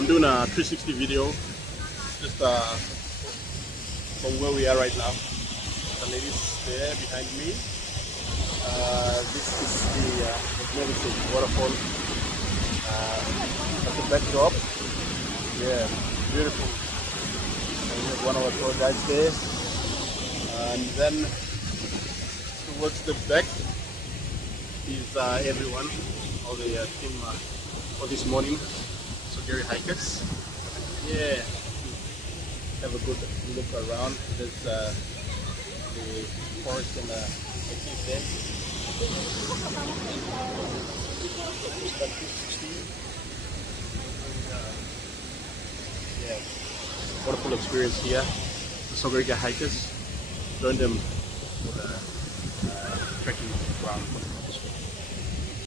I'm doing a 360 video just from where we are right now. The ladies there behind me. This is the Moresby waterfall. That's the backdrop. Yeah, beautiful. And we have one of our tour guides there. And then towards the back is everyone, all the team for this morning, Sogeri hikers. Yeah, have a good look around. There's the forest and the trees there. Yeah, wonderful experience here. The Sogeri hikers. Join them for the